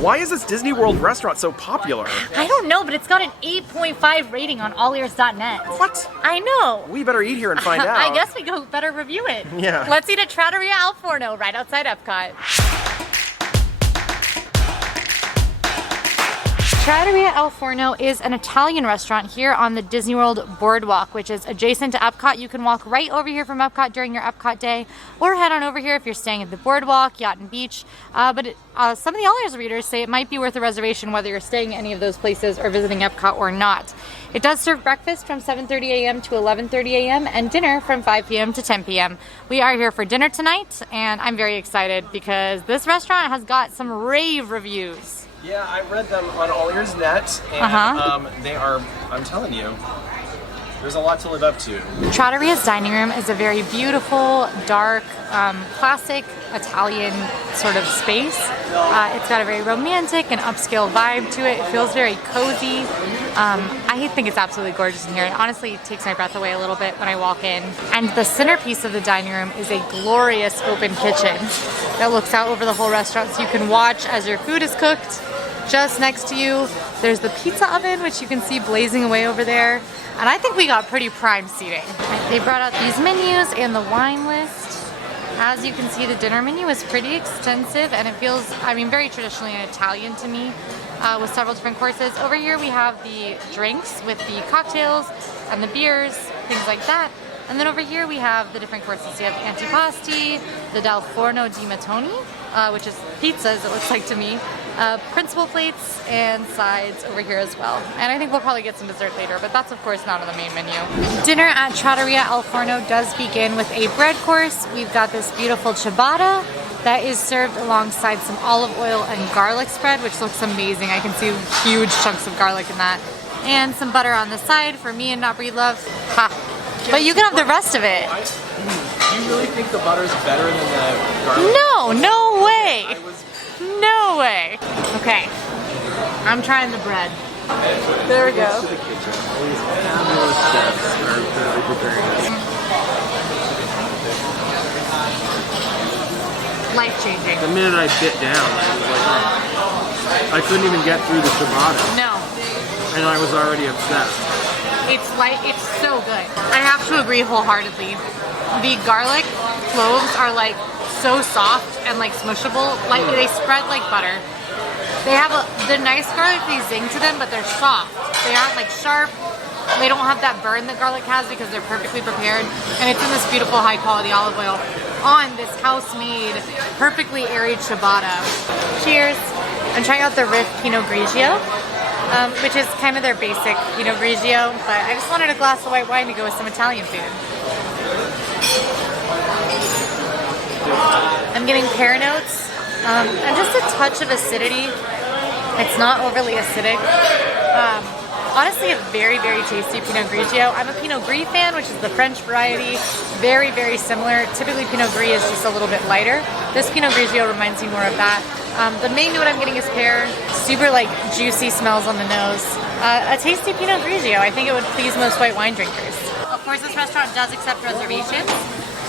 Why is this Disney World restaurant so popular? I don't know, but it's got an 8.5 rating on AllEars.net. What? I know. We better eat here and find out. I guess we better review it. Yeah. Let's eat at Trattoria Al Forno right outside Epcot. Trattoria Al Forno is an Italian restaurant here on the Disney World BoardWalk, which is adjacent to Epcot. You can walk right over here from Epcot during your Epcot day, or head on over here if you're staying at the BoardWalk, Yacht and Beach. Some of the AllEars readers say it might be worth a reservation whether you're staying at any of those places or visiting Epcot or not. It does serve breakfast from 7:30 a.m. to 11:30 a.m. and dinner from 5 p.m. to 10 p.m. We are here for dinner tonight, and I'm very excited because this restaurant has got some rave reviews. Yeah, I read them on AllEars.net, and they are, I'm telling you, there's a lot to live up to. Trattoria's dining room is a very beautiful, dark, classic Italian sort of space. It's got a very romantic and upscale vibe to it. It feels very cozy. I think it's absolutely gorgeous in here. It honestly takes my breath away a little bit when I walk in. And the centerpiece of the dining room is a glorious open kitchen that looks out over the whole restaurant, so you can watch as your food is cooked. Just next to you, there's the pizza oven, which you can see blazing away over there. And I think we got pretty prime seating. They brought out these menus and the wine list. As you can see, the dinner menu is pretty extensive, and it feels, I mean, very traditionally Italian to me, with several different courses. Over here we have the drinks with the cocktails and the beers, things like that. And then over here we have the different courses. You have antipasti, the Dal Forno di Mattoni, which is pizzas, it looks like to me, principal plates and sides over here as well. And I think we'll probably get some dessert later, but that's of course not on the main menu. Dinner at Trattoria Al Forno does begin with a bread course. We've got this beautiful ciabatta that is served alongside some olive oil and garlic spread, which looks amazing. I can see huge chunks of garlic in that. And some butter on the side for me and not Breedlove. Ha! But you can have the rest of it. Do you really think the butter's better than the garlic? No, no way. No way. Okay, I'm trying the bread. There we go. Life-changing. The minute I bit down, I couldn't even get through the ciabatta. No. And I was already obsessed. It's so good. I have to agree wholeheartedly. The garlic cloves are like so soft and like smushable. Like they spread like butter. They have the nice garlic zing to them, but they're soft. They aren't like sharp. They don't have that burn that garlic has because they're perfectly prepared. And it's in this beautiful high quality olive oil on this house-made, perfectly aerated ciabatta. Cheers. I'm trying out the Riff Pinot Grigio. Which is kind of their basic Pinot Grigio, but I just wanted a glass of white wine to go with some Italian food. I'm getting pear notes, and just a touch of acidity. It's not overly acidic. Honestly, a very, very tasty Pinot Grigio. I'm a Pinot Gris fan, which is the French variety. Very, very similar. Typically, Pinot Gris is just a little bit lighter. This Pinot Grigio reminds me more of that. The main note I'm getting is pear. Super like juicy smells on the nose. A tasty Pinot Grigio. I think it would please most white wine drinkers. Of course, this restaurant does accept reservations.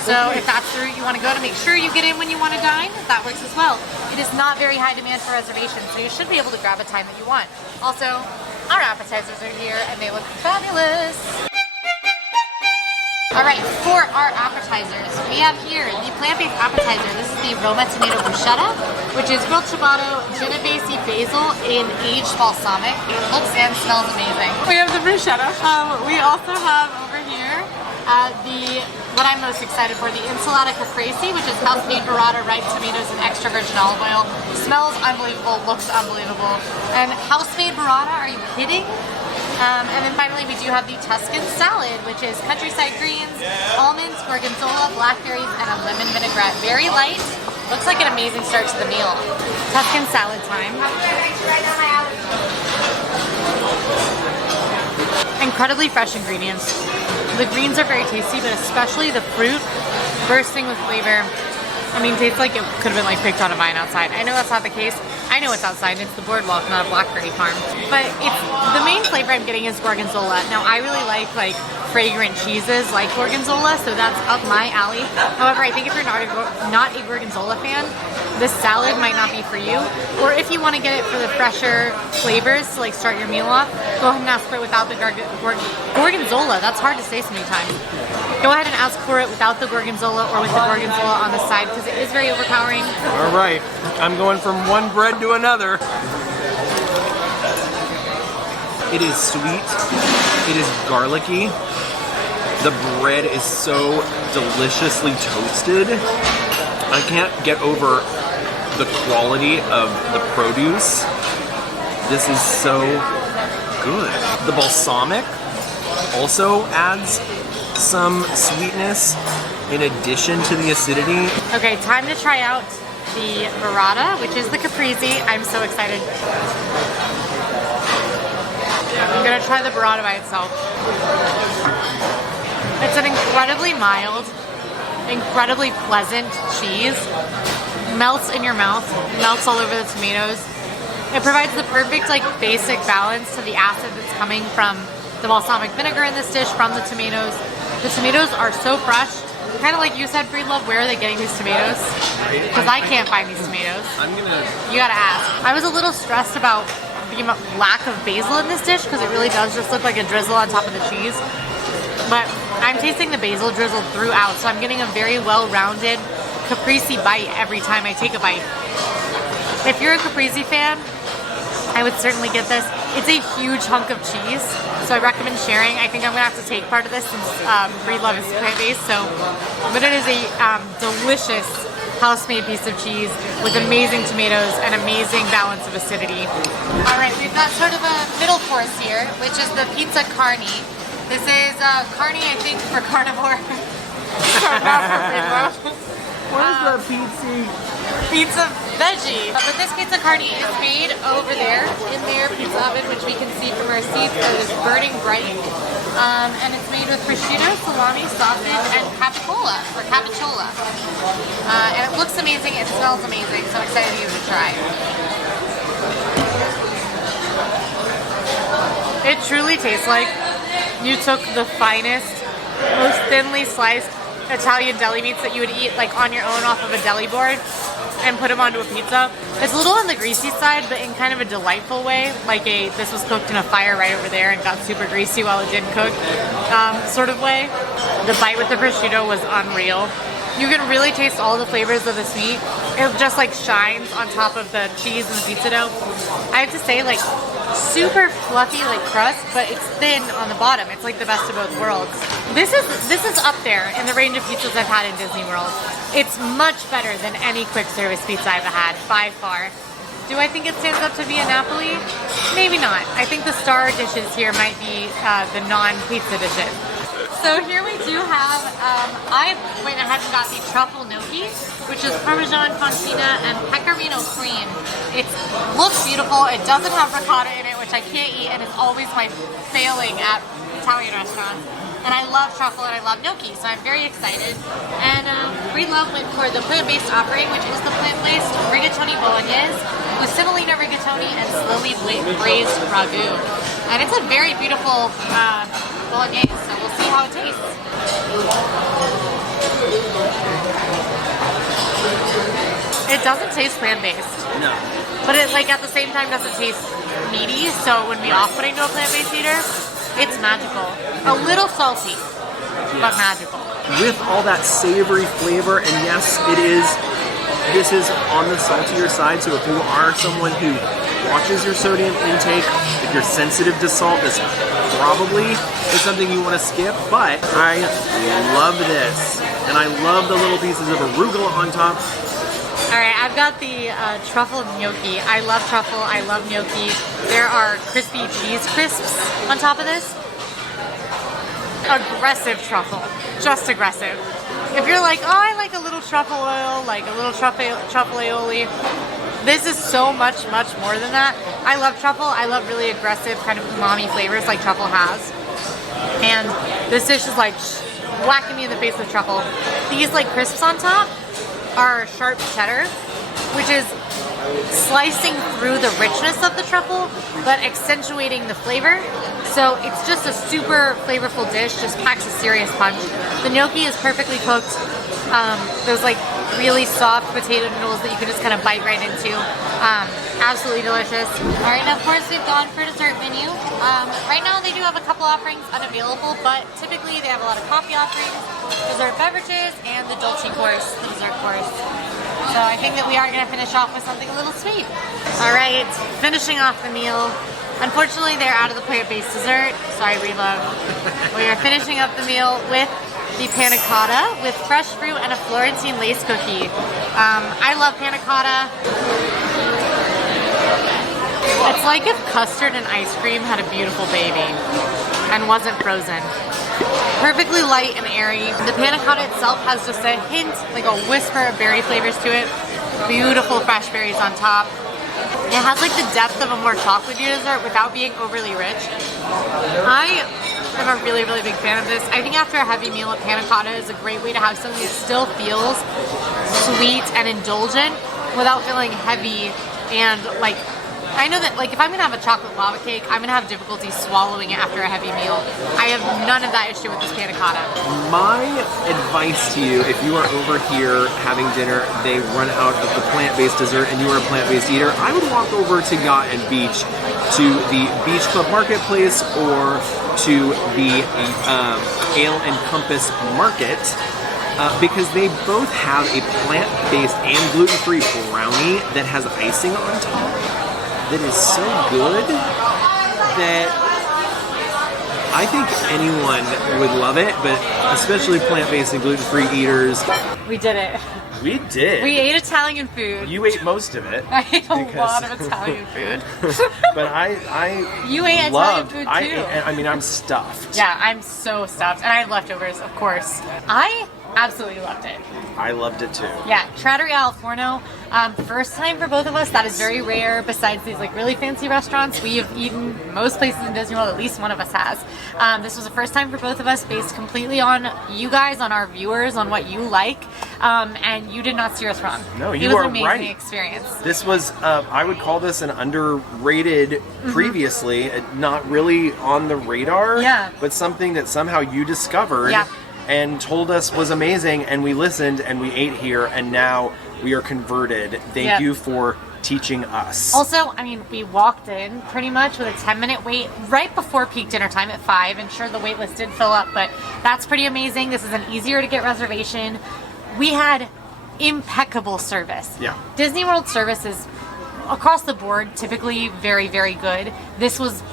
So if that's the route you want to go to make sure you get in when you want to dine, that works as well. It is not very high demand for reservations, so you should be able to grab a time that you want. Also, our appetizers are here and they look fabulous. Alright, for our appetizers, we have here the plant-based appetizer. This is the Roma Tomato Bruschetta, which is grilled ciabatta, genovese basil in aged balsamic. It looks and smells amazing. We have the bruschetta. We also have over here what I'm most excited for, the Insalata Caprese, which is house-made burrata, ripe tomatoes, and extra virgin olive oil. Smells unbelievable, looks unbelievable. And house-made burrata, are you kidding? And then finally we do have the Tuscan salad, which is countryside greens, almonds, gorgonzola, blackberries, and a lemon vinaigrette. Very light. Looks like an amazing start to the meal. Tuscan salad time. Incredibly fresh ingredients. The greens are very tasty, but especially the fruit bursting with flavor. I mean, tastes like it could have been like picked on a vine outside. I know that's not the case. I know it's outside. It's the BoardWalk, not a blackberry farm. But it's the main flavor I'm getting is gorgonzola. Now, I really like fragrant cheeses like gorgonzola, so that's up my alley. However, I think if you're not a gorgonzola fan, this salad might not be for you. Or if you want to get it for the fresher flavors to like start your meal off, go ahead and ask for it without the gorgonzola. That's hard to say so many times. Go ahead and ask for it without the gorgonzola or with the gorgonzola on the side because it is very overpowering. All right, I'm going from one bread to another. It is sweet. It is garlicky. The bread is so deliciously toasted. I can't get over the quality of the produce. This is so good. The balsamic also adds some sweetness in addition to the acidity. Okay, time to try out the burrata, which is the caprese. I'm so excited. I'm gonna try the burrata by itself. It's an incredibly mild, incredibly pleasant cheese. Melts in your mouth, melts all over the tomatoes. It provides the perfect like basic balance to the acid that's coming from the balsamic vinegar in this dish from the tomatoes. The tomatoes are so fresh. Kind of like you said, Breedlove, where are they getting these tomatoes? Because I can't find these tomatoes. You gotta ask. I was a little stressed about the lack of basil in this dish because it really does just look like a drizzle on top of the cheese. But I'm tasting the basil drizzle throughout, so I'm getting a very well-rounded caprese bite every time I take a bite. If you're a caprese fan, I would certainly get this. It's a huge hunk of cheese, so I recommend sharing. I think I'm gonna have to take part of this since Breedlove is plant-based, but it is a delicious house-made piece of cheese with amazing tomatoes and amazing balance of acidity. All right, we've got sort of a middle course here, which is the pizza carne. This is carne, I think, for carnivore. What is the pizza? Pizza veggie. But this pizza carne is made over there in their pizza oven, which we can see from our seats that is burning bright. And it's made with prosciutto, salami, sausage, and capicola, or capicciola. And it looks amazing, it smells amazing, so I'm excited to give it a try. It truly tastes like you took the finest, most thinly sliced Italian deli meats that you would eat like on your own off of a deli board and put them onto a pizza. It's a little on the greasy side, but in kind of a delightful way, like this was cooked in a fire right over there and got super greasy while it didn't cook sort of way. The bite with the prosciutto was unreal. You can really taste all the flavors of this meat. It just like shines on top of the cheese and the pizza dough. I have to say, like, super fluffy like crust, but it's thin on the bottom. It's like the best of both worlds. This is up there in the range of pizzas I've had in Disney World. It's much better than any quick service pizza I've had, by far. Do I think it stands up to be a Napoli? Maybe not. I think the star dishes here might be the non-pizza dishes. So here we do have, I went ahead and got the Truffle gnocchi, which is Parmesan, Fontina, and Pecorino cream. It looks beautiful. It doesn't have ricotta in it, which I can't eat, and it's always my failing at Italian restaurants. And I love truffle and I love gnocchi, so I'm very excited. And Breedlove went for the plant-based offering, which is the plant-based rigatoni bolognese with semolina rigatoni and slowly braised ragu. And it's a very beautiful bolognese, so we'll see how it tastes. It doesn't taste plant-based. No. But it, like, at the same time doesn't taste meaty, so it wouldn't be off-putting to a plant-based eater. It's magical. A little salty, but magical. With all that savory flavor, and yes, this is on the saltier side, so if you are someone who watches your sodium intake, if you're sensitive to salt, this probably is something you want to skip, but I love this. And I love the little pieces of arugula on top. Alright, I've got the truffle gnocchi. I love truffle, I love gnocchi. There are crispy cheese crisps on top of this. Aggressive truffle, just aggressive. If you're like, oh, I like a little truffle oil, like a little truffle aioli, this is so much more than that. I love truffle, I love really aggressive kind of umami flavors like truffle has. And this dish is like whacking me in the face with truffle. These like crisps on top are sharp cheddar, which is slicing through the richness of the truffle, but accentuating the flavor. So it's just a super flavorful dish, just packs a serious punch. The gnocchi is perfectly cooked. Those like really soft potato noodles that you can just kind of bite right into. Absolutely delicious. All right, and of course we've gone for dessert menu. Right now they do have a couple offerings unavailable, but typically they have a lot of coffee offerings, dessert beverages, and the dolce course, the dessert course. So I think that we are going to finish off with something a little sweet. All right, finishing off the meal. Unfortunately, they're out of the plant-based dessert. Sorry, Breedlove. We are finishing up the meal with the panna cotta with fresh fruit and a Florentine lace cookie. I love panna cotta. It's like if custard and ice cream had a beautiful baby and wasn't frozen. Perfectly light and airy. The panna cotta itself has just a hint, like a whisper of berry flavors to it. Beautiful fresh berries on top. It has like the depth of a more chocolatey dessert without being overly rich. I am a really, really big fan of this. I think after a heavy meal, a panna cotta is a great way to have something that still feels sweet and indulgent without feeling heavy and like, I know that like if I'm gonna have a chocolate lava cake, I'm gonna have difficulty swallowing it after a heavy meal. I have none of that issue with this panna cotta. My advice to you, if you are over here having dinner, they run out of the plant-based dessert and you are a plant-based eater, I would walk over to Yacht and Beach to the Beach Club Marketplace or to the Ale and Compass Market because they both have a plant-based and gluten-free brownie that has icing on top. That is so good that I think anyone would love it, but especially plant-based and gluten-free eaters. We did it. We did. We ate Italian food. You ate most of it. I ate a lot of Italian food. But I You ate loved, Italian food too. I mean, I'm stuffed. Yeah, I'm so stuffed. And I have leftovers, of course. I absolutely loved it. I loved it too. Yeah, Trattoria Al Forno. First time for both of us. That is very rare. Besides these like really fancy restaurants, we have eaten most places in Disney World. At least one of us has. This was the first time for both of us, based completely on you guys, on our viewers, on what you like. And you did not steer us wrong. No, it you was are an amazing right. experience. This was, I would call this an underrated previously, not really on the radar, Yeah. but something that somehow you discovered. Yeah. And told us was amazing, and we listened, and we ate here, and now we are converted. Thank you for teaching us. Also, I mean, we walked in pretty much with a 10-minute wait right before peak dinner time at 5, and sure, the wait list did fill up, but that's pretty amazing. This is an easier to get reservation. We had impeccable service. Yeah. Disney World service is, across the board, typically very, very good. This was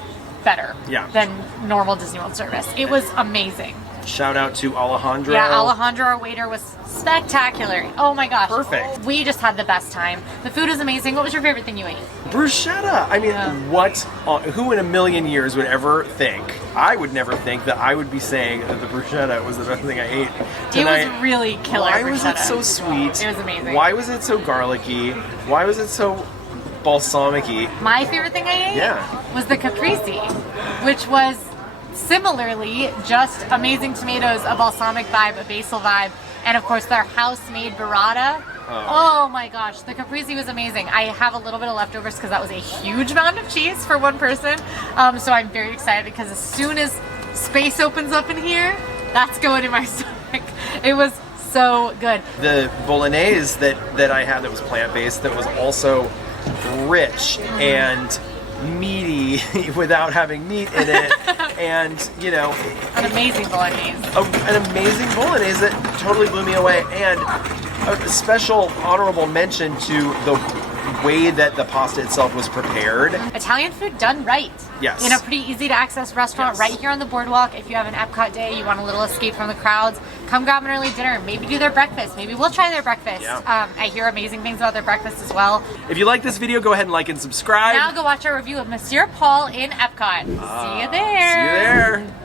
better than normal Disney World service. It was amazing. Shout out to Alejandro. Yeah, Alejandro, our waiter, was spectacular. Oh my gosh. Perfect. We just had the best time. The food is amazing. What was your favorite thing you ate? Bruschetta. I mean, who in a million years would ever think, I would never think that I would be saying that the bruschetta was the best thing I ate tonight. It was really killer. Why bruschetta. was it so sweet? It was amazing. Why was it so garlicky? Why was it so balsamic-y? My favorite thing I ate was the caprese, which was similarly just amazing tomatoes, a balsamic vibe, a basil vibe, and of course their house-made burrata. Oh my gosh, the caprese was amazing. I have a little bit of leftovers because that was a huge amount of cheese for one person. So I'm very excited because as soon as space opens up in here, that's going in my stomach. It was so good. The bolognese that I had that was plant-based, that was also rich and meaty without having meat in it, and you know, an amazing bolognese. An amazing bolognese that totally blew me away, and a special honorable mention to the way that the pasta itself was prepared. Italian food done right. Yes. In a pretty easy to access restaurant right here on the boardwalk. If you have an Epcot day, you want a little escape from the crowds, come grab an early dinner, maybe do their breakfast. Maybe we'll try their breakfast. Yeah. I hear amazing things about their breakfast as well. If you like this video, go ahead and like and subscribe. Now go watch our review of Monsieur Paul in Epcot. See you there. See you there.